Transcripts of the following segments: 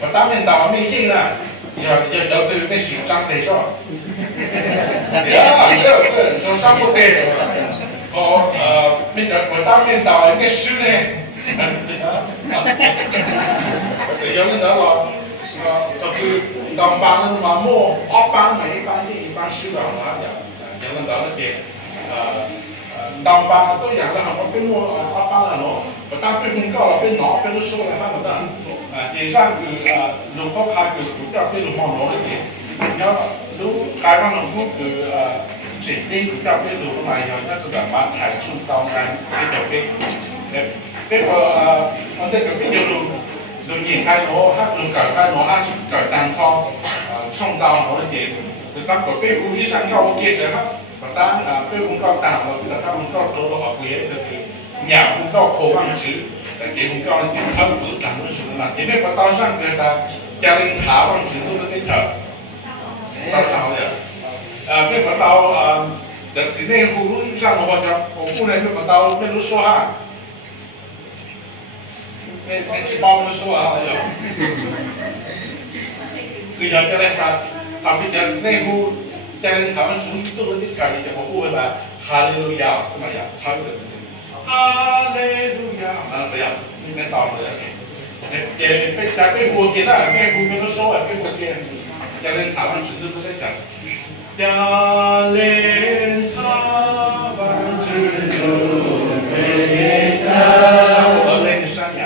我当面打没劲啊，要对那是上台上，要从上不对，我当面打那书呢，有人得了，ก็คือตอนบางนั้นมาโม่ออกบางไหนบางที่บางชื่อเราอย่างนั้นเราเนี่ยตอนบางตัวอย่างเราเราเป็นโม่ออกบางแล้วเนาะแต่当对公告了，被拿被都收了，他们的点上คือลูกเขาขายคือถูกจับเป็นลูกมองน้อยเลยแล้วลูกขายบางลูกคือเจ็ดปีถูกจับเป็นลูกอะไรอย่างนี้จะแบบมาถ่ายชุดตอนนั้นเป็นเด็กเป็นว่ามันได้กับเป็นลูก演开头，他就改开头，他去改单操，创造好一点。第三个背后以上要我记者哈，不但背后高大，我觉得他们高做了好多嘢，就是两户高渴望值，给户高一点差不多讲的什么啦？前面不到上个的家庭茶望值都是这条，到上的，没不到的室内户上的话叫我不能没不到没都说哈。ไม่ใช่บ้าไม่รู้อะไรอย่างคืออยากจะได้การทำที่จะในหูจะเป็นชาวบ้านชุมชนตัวที่ขายจะพูดว่าฮาเลลูยาสมัยอย่างชาวบ้านชุมชนฮาเลลูยาอะไรอย่างนี้ไม่ต่อเลยเนี่ยเป็นแต่เป็นหัวเกียร์ได้ไม่หัวไม่รู้ว่าเป็นหัวเกียร์จะเป็นชาวบ้านชุมชนตัวที่ขายจะเล่นชาวบ้านชุมชนเป็นชาวบ้านเล่น山呀。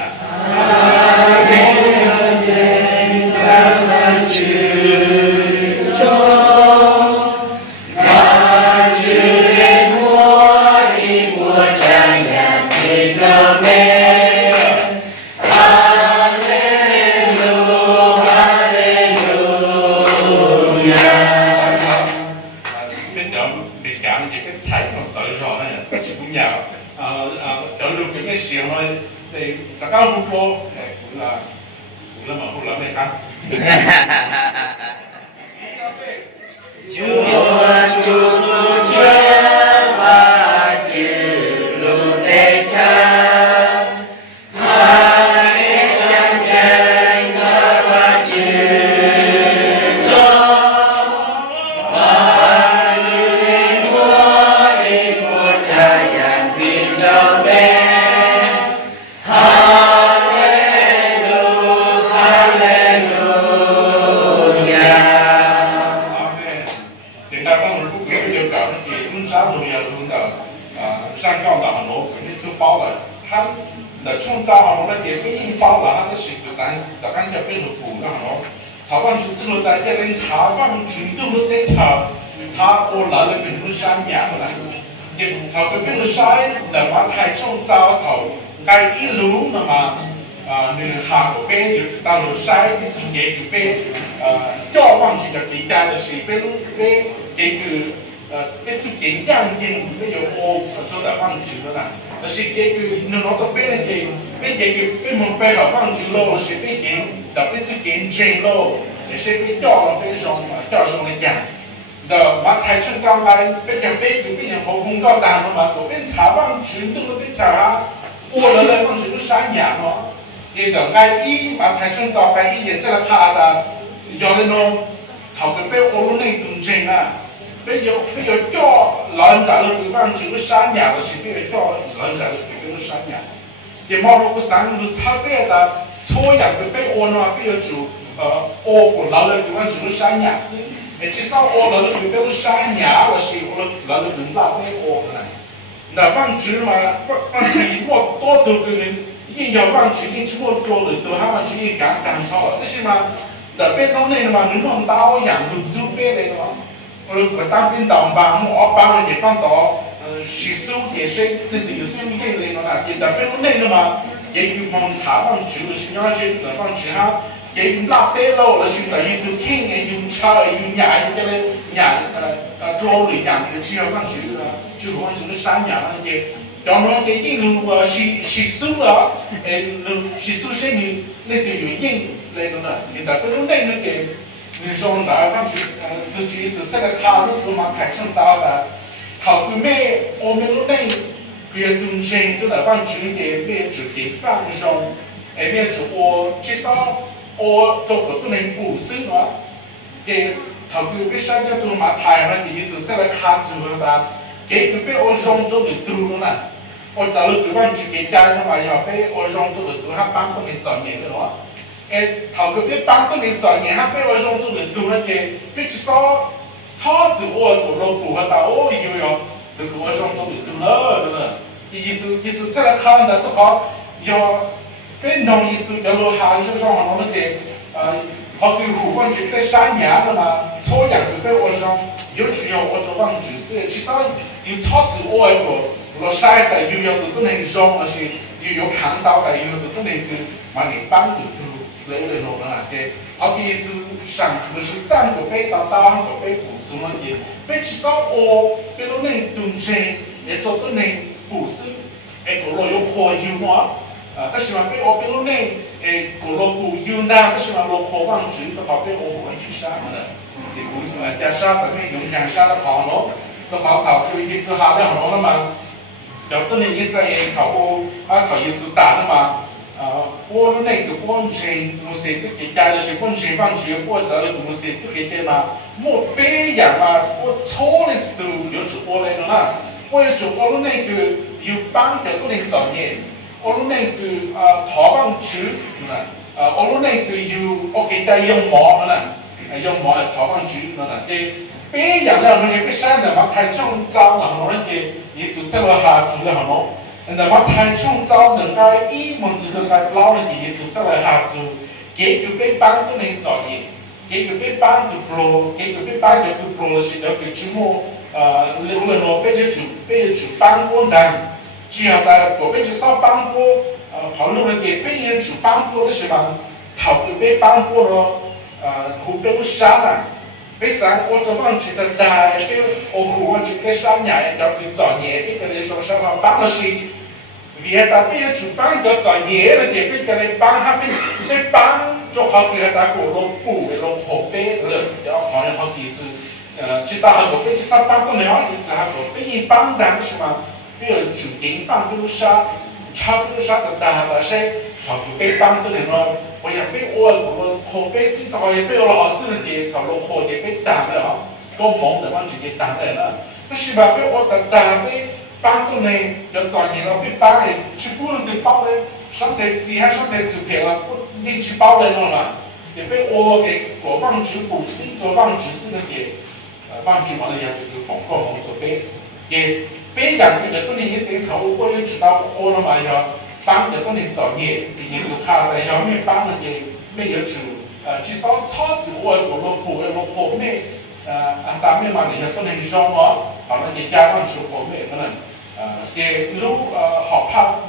大家好過，估啦嘛，好諗你睇。创造好了，也被硬包了，他的媳妇三早刚就被入土了哦。台湾是之后在这边茶放群众都在炒，他我来了并不是山羊了，也他个并不是山，那么太创造头，该一路那么你下个边就到了山，你自己就被要放弃的给家的是被给个。cái sự kiện giang gì bây giờ ô tôi đã văn chữ đó là sự kiện nó có bên này thì bên cái bên một bên là văn chữ lô là sự kiện đó cái sự kiện trên lô để sẽ bị cho này dạng đó mà thay chân trong này bên cái bên cái nhà họ không có đàn mà có bên trả văn chữ tôi nó biết cả ô là lên văn chữ nó sáng nhạt nó thì đó cái ý mà thay chân trong cái ý sẽ là thà là do nên nó thầu cái bên ô lúc này từng trên à bây giờ cho lần trả lời đối phương chỉ có sáng nhà là chỉ bây giờ cho lần trả lời đối phương sáng nhà thì mà lúc sáng lúc sau bây giờ số nhà cái bây giờ nó bây giờ chủ ô của lần lời đối phương chỉ có sáng nhà xí chỉ sau ô lần lời đối phương sáng nhà là chỉ ô lần lời đối phương bây ô này là phương chỉ mà phương chỉ một多的个人一要方只一这么多的都还方只一感受但是嘛的变动内嘛能弄到养路就变的嘛我当兵当班，我班了也帮到，洗手也是那都有手艺的那个，也当兵那个嘛，也有帮茶放酒，是要是在放酒哈，也有拉带路了，是在有听也有茶有伢有这个伢多的伢的需要放酒了，就放什么山羊那些，然后给一路洗手了，洗手些你那都有印那个了，也当兵那个给。你说哪方去尤其是这个卡路图嘛，太上早了，头个咩我们那别东西都在放酒的，别煮给放上，别煮我至少我做个不能补生啊，给头个别山个做马太嘛，意思再来卡住了，给个别我用做个多了，我找了对方去给家的嘛，要被我用做个多，他帮到你赚钱的咯。头个别帮到你赚钱，他被我用做个多了嘅，别去少炒住我个老补和到我有哟，这个我用做个多了，对不对？意思再来看的都好要。被农艺术要落下就说我们的好对湖湾就在山崖的嘛，草养就被我上有主要我做放就是至少有草子我一个落晒的又要都能用，而且又有看到的又都能够把你帮助都来弄了嘅，好比是上次是3个被到1个被补充了嘅，被至少我被都能动身，也做都能补充，个落有可有嘛。但是嘛，被我比如呢，过了不有呢，但是嘛，落课放学都好被我们去上了，加上咱们用讲上的好咯，都好考就意思好的好了嘛，要不能意思考我考意思大的嘛，我那个本身我设置给家的是本身放学我找我设置给的嘛，我别样嘛，我错的时候有做过来的嘛，我有做过那个有帮的都能找人。我那个台湾区，我那个有我给他用毛了，用毛台湾区了，给别样了，那个别山的嘛，太重招了，那个也是这个下子了，喏，那么太重招，人家一门子人家老了的也是这个下子，给个别班都能找的，给个别班都不，给个别班就不了，是要给什么留了喏，别就班过难。只要在嗰邊去上班過，跑路了嘅，別人做班過的時候，頭個別班過咯，湖邊都山啦，別山我做翻住得大，別我湖我住喺山崖，要佢做嘢，別個你說上班班是，別但別人做班要做嘢了嘅，別個你班下邊，你班做好佢係打個老布嘅老河邊了，要好像好意思，知道係嗰邊去上班過了，意思係嗰邊一班單是嘛？比如主地方比如啥，差不多啥的大了些，他不被当的人咯，我也被我可被是他也被我老师的给他老可也被当了啊，我忙的往直接当了，但是吧被我当被帮的呢，要专业了被帮的，去不能得包的，上台试还上台纸片了，不你去包的了嘛，也被我给我放纸补习做放纸是的给，放纸完了也就是放过工作被也。别人嘅都你先考，我也知道我了嘛要帮嘅都你做嘢，意思他的要咩帮的嘅咩要做，至少操子我个落步嘅落后咩，但咩嘛你要都能用哦，好了你加上做后咩可能，嘅路好怕，我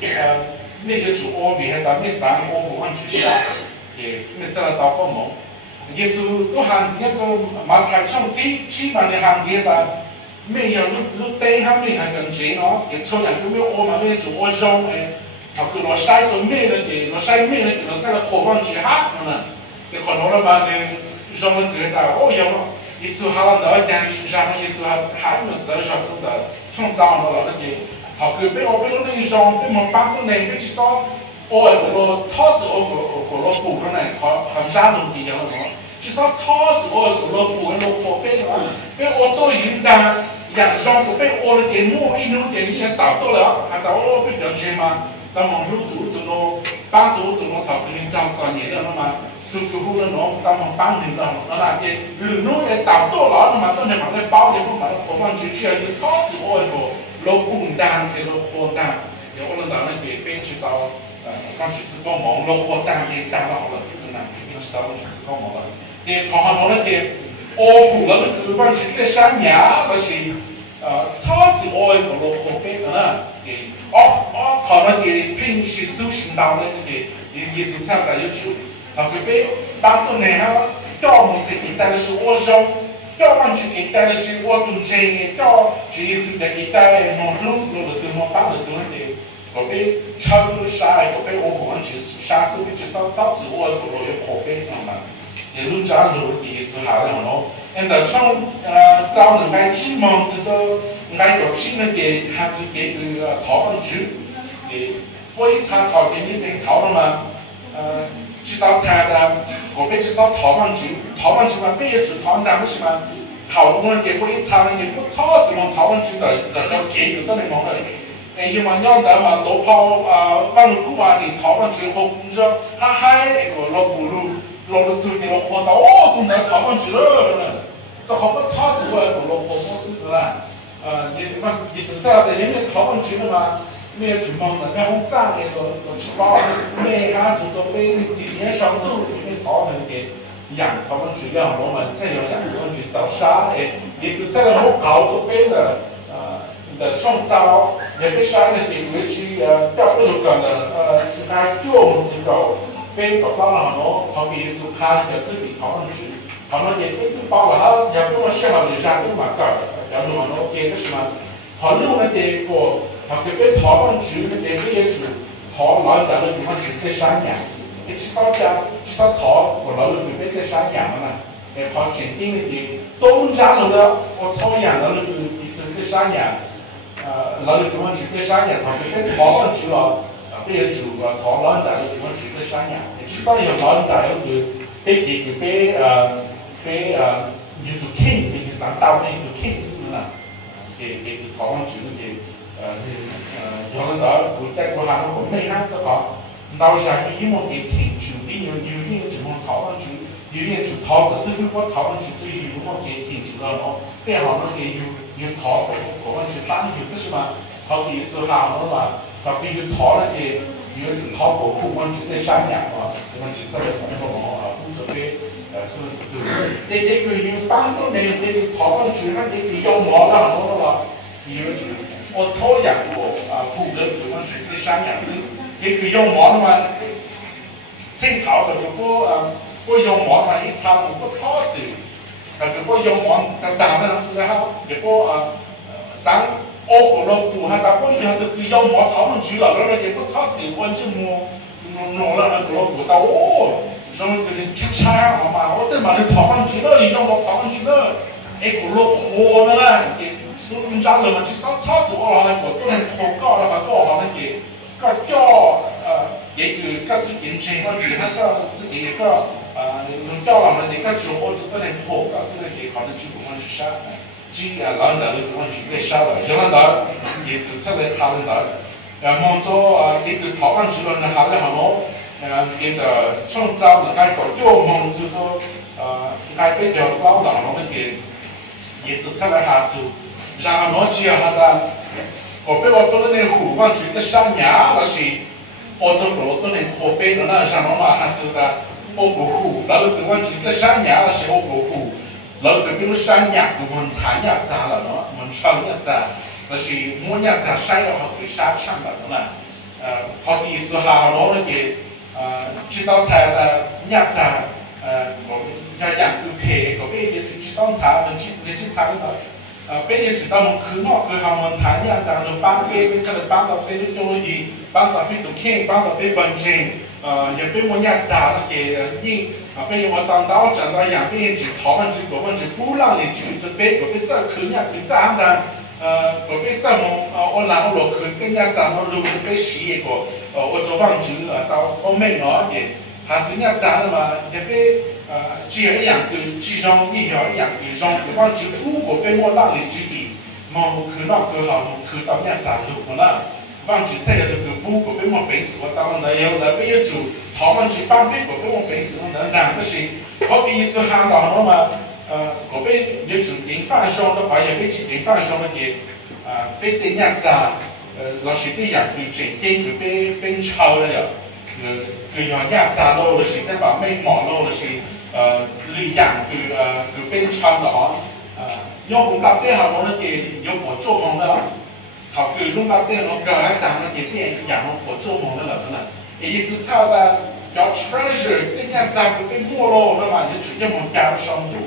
嘅咩个做我为系但咩山我不往去下，嘅你知道到个梦，意思都限制一个马太冲基本的限制的。没有路对他们还更近哦，也抽两个没有我们那做我用诶，他给我晒到没了的，我晒没了的，晒到口放去哈可能，你看到了吧？你用了对的，哦哟，一说好了那点是啥么？一说还有这啥子的，从早到了的，他给被我被我那用，被我们帮助呢，被至少我那个草子我个补了呢，他家农的了喏，至少草子我个补了可被我都应当。养伤不被我的点摸一弄点也达到了，还到我不了解嘛？那么入读的咯，帮读的咯，他给你找年的了嘛？读后的咯，当我帮你的，那些路路也达到了，那么当然把那包的不把它放上去，只要有超级我一个老滚蛋的老火蛋，有我们到那边边知道，刚去自个忙老火蛋也蛋了好了，是的呢，你知道我去自个忙了，你看下我那边。我湖了的地方是在山崖，那是超级爱个落河边的呢。可能嘅平时修行到那个意思上的有就，他会被帮助呢哈，教牧师给带的是我上，教完去给带的是我中间，教主耶稣给带的农路路的地方帮的多的，我被超过啥，我被我湖去啥时候至少早知我个落有河边嘛。也路家路也是好的咯，因为从找人家去忙知道，人家有新的给他自己个讨论区，给我一查考给你先讨论嘛，知道菜的，我被至少逃亡局嘛，被也只逃难不是吗？逃亡也不一查了，也不操怎么逃亡局的给有的人忙的，因为要的嘛，都跑往路啊，你逃亡局后你说哈嗨，老不路，老了走的老活到哦，都能逃亡局了，都好多操作啊，都老好多事了，你是这样的，因为逃亡局的嘛。没有去忙的，然后咱那个去把每下做做每的几年上都因为他们给养他们去养我们才要养他们去造沙的，也是这个我搞做背的的创造，也不啥的地位去调不住干的该叫我们去搞，背搞到了喏，他比是看一个自己他们去，他们也不包了他也不适合你啥都嘛搞，要不嘛喏给的什么，他弄那点个。他这边讨论区那边也是，他老在那地方去在山羊，至少他我老那边在山羊了，他鉴定的东家那个我草羊的那个意思在山羊，老那地方去在山羊，他这边讨论区了，别住他老在那地方去在山羊，至少有老在那个被有个 king 那个上大那个 king 是不是呢？给讨论区那个。有的到古代过下我没看得好，到下有么给停住的有点什么讨论区，有点就讨不是我讨论区最有么给停住了喏，最好那个有讨讨论区当有的是嘛，他给是下了嘛，他给有讨那个有就讨保护问题在山羊嘛，问题这里那个嘛工作的是不是对？那个有当中那个讨论区那个有毛了好了，有就。我草养过富人对方去的山羊是一个羊毛的嘛，正好的我羊毛嘛一差不多草子，我羊毛但呢然后一个上我了不还我以后这个羊毛讨论去了，然后一个草子我就弄了那个不到哦，说这个吃菜嘛，我等嘛就讨论去了，羊毛讨论去了，个老破的啦。人家人们去上操作了，那个都能考高了，还高好像给叫一个各自认证，我觉得个自己一个能叫了嘛，那个就我就都能考，告诉那些考的基本上是啥，即老早的地方是在啥的，有人到也是出来讨论到，忙着一个讨论之后呢，还在忙么，那个创造人家个叫忙就说该比较老大了那个也是出来下做。然后只要他的，我被我不能湖望去个山崖那些，我都能河北的那上嘛还知道，我不湖，然后对望去个山崖那些我不湖，然后比如山崖我们山崖咋了喏，我们川崖咋，那是么崖咋山要好去山上的喏，好意思哈，然后那个知道菜的崖咋，我要养个配，个别的去上菜，你去菜的。别人知道我去哪去下我参加，但是帮给出来帮到别的东西，帮到别的看，帮到别文件，也被我伢砸了给人，被我当到讲到两边去讨论这个问题，不让你去这边，我被这去伢去砸的，我被这么我拿我落去跟伢砸我路被洗一个，我做房子到后面了的，还是伢砸了嘛，也被。只有一样个其中一条一样个让对方就如果被我让你去的，我看到个好，我看到伢咋路不啦？忘记这个如果被我背死，我当然有那边有做，他们去帮别个被我背死，那难不是？好比是喊到了嘛，嗰边有做点放松的话，也被做点放松的给，被对伢咋，老是对样个整天就被抄了呀，个要伢咋咯，就是得把眉毛咯，就是。力量个变长的哈，要红拉点哈，我那个有我做梦的，好个红拉点我个来当那个点养我做梦的了呢，意思差的要 treasure 这样子个被没落那嘛，就直接往家上路，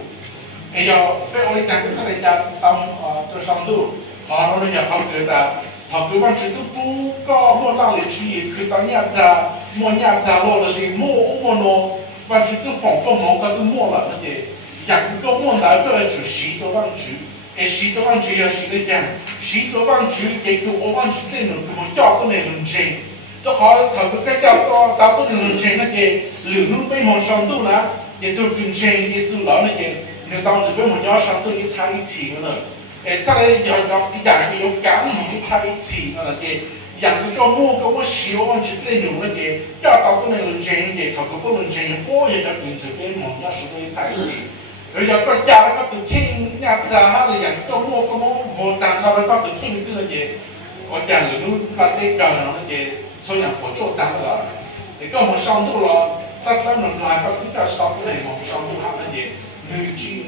要被我讲个出来家当做上路，好那要好个的。他个往这都不搞莫当里去，去到伢子莫伢子落了是莫咯。完全都放过毛，都摸了那个，养个摸哪个就洗着忘住，洗着忘住要洗的讲，洗着忘住给个我忘住那种个么要的那种人， cho họ thầu cái cao tôi đường trên nó kì lửa nước bên hồ sông tu nè kì tôi kinh trên cái sự đó nó kì nếu tao chỉ bên hồ nhỏ sông tu cái sai chỉ nữa chắc là giờ gặp cái dạng cái yếu cảm một cái sai chỉ nữa là kì dạng cái mua xíu anh chỉ lấy nhung nó kì cho tao tôi đường trên kì thầu cái đường trên bố giờ gặp những cái bên hồ nhỏ sông tu cái sai chỉ rồi giờ có cha nó có từ khi nhà già hay là dạng cái mua vô tàn sau đó có từ khi xưa là kì我讲了都把这个那个所以我做单了，这个我们上路了，他们来到这个上路来，我们上路他们的女机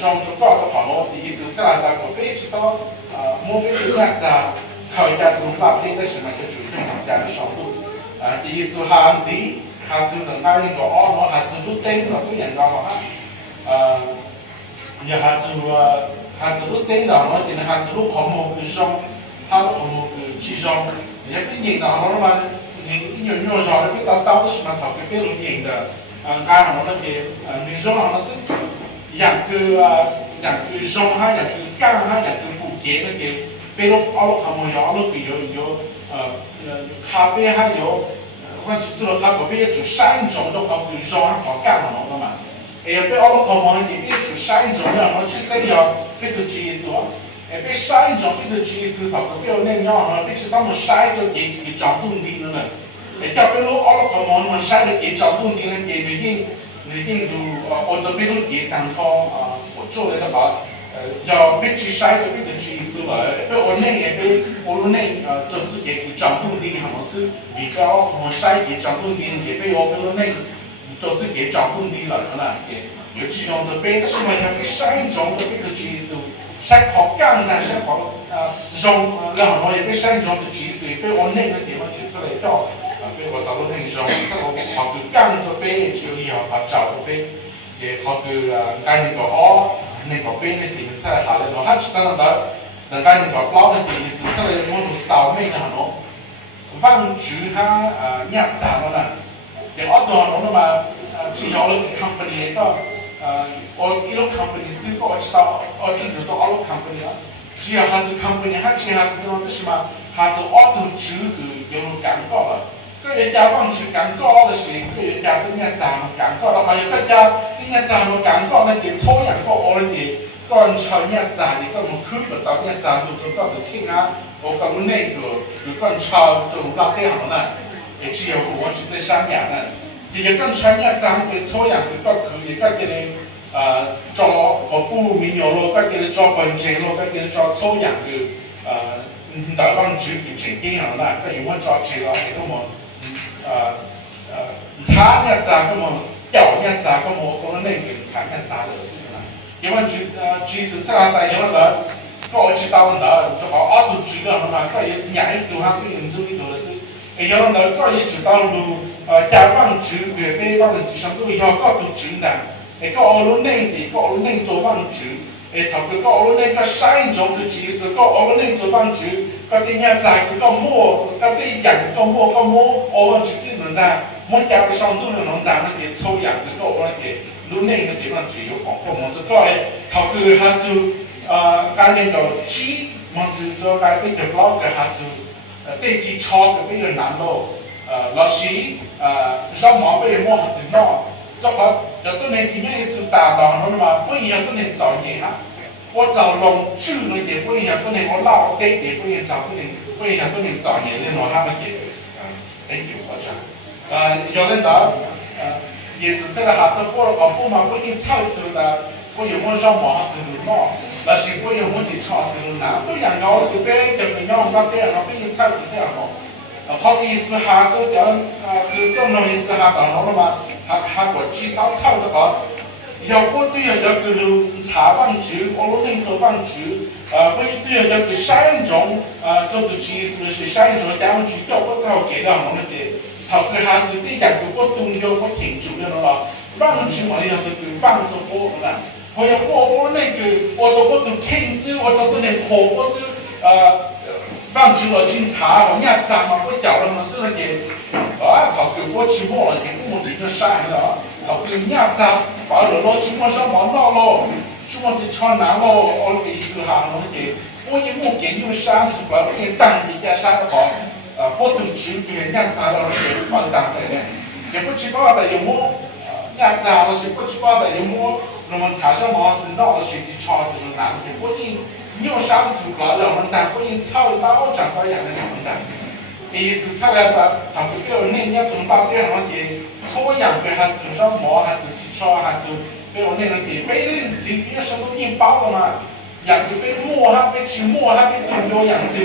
让就搞得好了，意思是来到个非至少莫非是那啥，考一下这种把这个什么就主动家的上路，意思哈子哈子能干那个二毛哈子都对了都严高了哈，也哈子哈子都对了，我今天哈子都好么个上，哈都好么个几上，也个赢的好了嘛，你有上的比到的什么头个比如赢的，干好了个你上好了是。อย่างคือจงให้อย่างคือก้างให้อย่างคือปูเก๋นั่นเองเป็นลูกเอาลูกขโมยเอาลูกไป有咖啡还有或者是他嗰邊做山種都好佢種好幹好㗎嘛，誒俾เอาลูกขโมย你俾做山種咧，我去西洋俾佢知識喎，誒俾山種俾佢知識，頭個俾我呢樣啊，俾佢上面曬咗幾個長短啲啦，誒叫俾ลูกเอาลูกขโมยมัน曬咗幾長短啲咧，你定就我这边都也当初我做了的话，要必须晒的必须去收了，我那也被我那组织给长度的好像是比较和晒给长度的也被我那组织给长度的了，那也有这种的被起码要被晒种的必须去收，晒好干但是好种然后也被晒种的去收，被我那个地方去出来叫。被我到了那种，这个好个干着杯就要好找个杯，也好个干那个那个杯那地方菜好的，他知道那干那个包的意思，出来我们烧那个很多，放猪他酿杂了呢，也好多那么只要了 company 个我一路 company 是个我知道，我知道all company 了，只要还是 company， 他只要是那什么，还是all都猪个有那感觉了。个人家放是感觉的是，个人家对人家感觉的，还有个家对人家no感觉那点抽样个我的个人抽人家的个么看不到人家就做到的听啊，我讲那个有个人抽就拉对行了，也只有我只在商业呢，也跟抽人家的抽样的个可以个给你做我不民谣咯，个给你做文件咯，个给你做抽样的台湾主的前景行了，个有我做起来也都么。查人家个么，调人家个么，可能那个查人家的事情啦。因为即使这样的，因为的，我知道的，就好阿都知道了嘛，个也伢一多哈，个人做一多的事。因为的，个也知道了，家放住月北方的市场都要个都知道，个奥罗内的，个奥罗内做放住。頭個我呢個山種嘅指數，個我呢做翻主，嗰啲人就係個摸，嗰啲人個摸，我住啲能得，我家嘅上都能得，那啲抽人嘅個我嘅，路呢嘅地方只有防過我，就個係頭個下就家呢個機，我就做家呢個老嘅下就對機操嘅比較難咯，老師讓毛被摸下對摸。就好，有的人里面是打到了嘛，不一样的人找你哈，我找龙住了也不一样的人，我老对也不一样找的人，不一样的人找你，那种他们也thank you 我讲，有人的也是这个哈，这过了好不嘛，不一定操作的，我有我上网上头闹，那是我有我去操作拿，都养高这边这边养高点，那不一定操作这样好，好意思哈，就讲就更容易是哈当了嘛。他个至少操得好，要我对要个茶放住，我攞定做放住，我对要个山种，做的其实是山种，但是叫我早给了我们的，头个下子对人个我动了我停住了咯，放住我哋就对放着火啦，我要我那个我做我都听书，我做不能课我是放住了警察，人家站嘛，我叫了嘛是那个。头个我去摸了，也不摸这个山了。头个人家把了咯，去摸上摸到咯，去摸这桥南咯，我那个意思哈，那个我一摸见有山是吧？我给当人家山的好，不同情给伢子了给放当的呢，也不知道的有么伢子了是不知道的有么，我们查上网等到了学习超就是难的，不因有啥子搞了我们单不因操到长到样的什么的。意思出来的，他不给我那人从把这行的错样给还从上毛还是起超还是给我那个给被人自己什么人包了嘛，养的被摸还被去摸还被丢掉养的，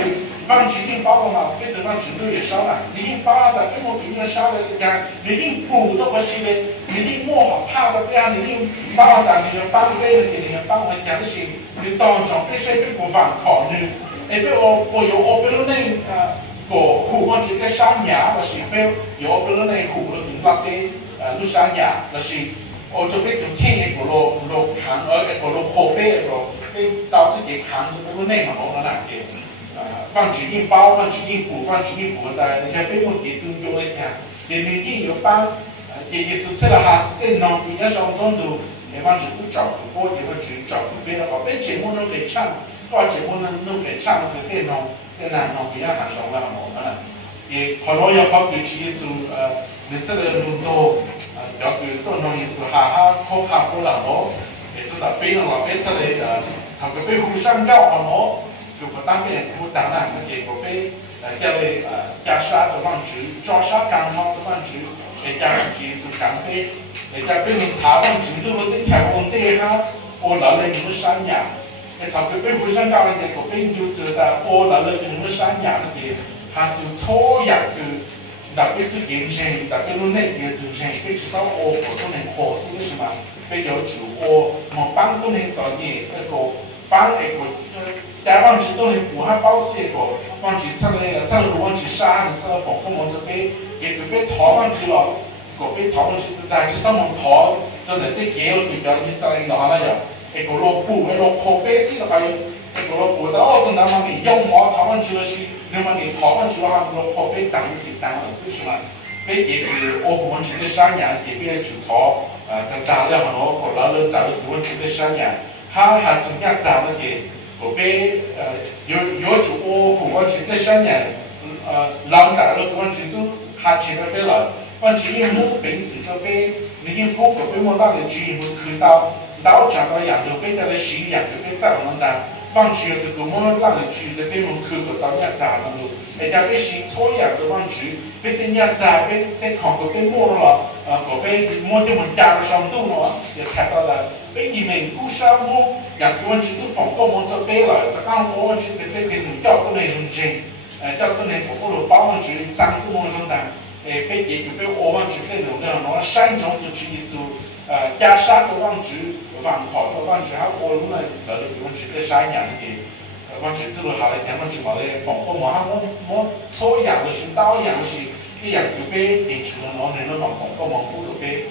放去人包了嘛，被对方程度也少了，你人包的这么比人少的讲，你人补都不行的，你人摸好怕的这样，你人包的你人帮背的你人帮我讲的是，你当场被谁被不放考虑，哎被我有我比如那个湖我只在山崖，那是被有比如那湖了，你那的路山崖，那是我这边就听一个路看，一个路靠背个，被导致给看就比如那嘛，我那个放纸硬包，放纸硬补，放纸硬补的，人家被我给东用来看，也你也有帮，也是吃了哈子跟农民要上中途，也放纸都照顾，或者放纸照顾别的好，被节目能给唱，多节目能给唱，能给农。在那农民啊，还上了么呢？也可能要考虑起是你这个路多要对多农意思哈考不了咯，也知道别人老别出来的，他个被互相要可能就不当面不当然，结果被叫为压杀这方值，抓杀刚好这方值，也加上技术刚被，也加被人查方值都了的调控对哈，我老了你们山呀。他被互相搞了结果，被就知道我那个你们山崖那边还是错样的，那边是人生，那边那边人生，被至少我都能考试的是嘛，被要求我帮都能找你那个帮那个台湾是都能补还保持一个，忘记出来了，正如忘记杀你这个防控网这边，结果被逃忘记了，个被逃忘记在去上网逃，就在这给我对标以色列哪了呀？一个老补，一个靠背式的还有一个老补的澳洲那么的羊毛台湾去了是，那么的台湾去了哈，老靠背当的当的是什么？被给我们去的山羊也别去逃，等打了很多，后来了打了我们去的山羊，他还怎样打了给后边有主我们去的山羊，狼打了我们去都他前面被了，我只因我本事这边，你因我这边我那里只因我看到。到讲到羊肉被带来洗羊肉被炸了的，放去这个我那里去在对门口个到人家炸了咯，人家被洗错羊肉放去，被人家炸被看过被摸了，个被摸的门夹了上肚了，也踩到了，被你们故乡摸，羊肉去都放过门这边了，这刚我去在这边叫都能用钱，叫都能不如包上去3次摸上的，被结果被我们去在弄的，然后山中就去一艘。加沙个望值，望好个望值，还我们那个我们去在山羊的，望值之后下来天望值嘛嘞，防火嘛，还我错羊的是刀羊是，一样就被电池了，然后那个嘛防火嘛，不都被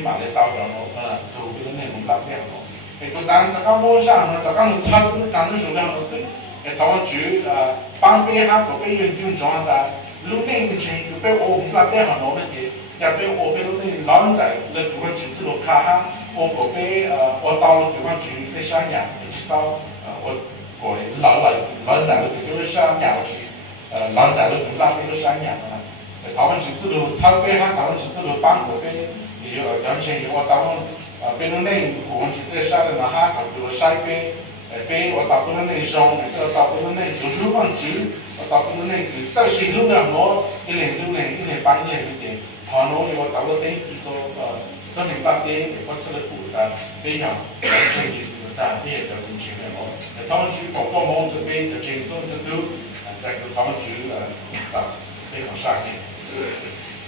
买来刀了咯，就这个内容打掉咯。不然这个我想呢，这个差不多刚才说的是，台湾区帮别哈个被研究状的，路内个钱就被我们那边哈弄的给。也被我被那老人在那地方去自路卡哈，我个被我到了地方去在山羊，至少我老人在那边都是山羊去，老人在那边那边都山羊的嘛，他们去自路草背哈，他们去自路帮个被有两千有我到被那我们去在山的嘛哈，他比如山背，被我到那种，到那就是路方去，我到那这些路呢我1年1年半年一点。好容易我到了等去做到年8点，我吃了苦的，非常完全意识到这个问题了咯。他们去佛光梦这边的健身之都，那个他们去上非常上瘾。